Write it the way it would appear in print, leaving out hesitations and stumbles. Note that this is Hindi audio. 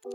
Preview.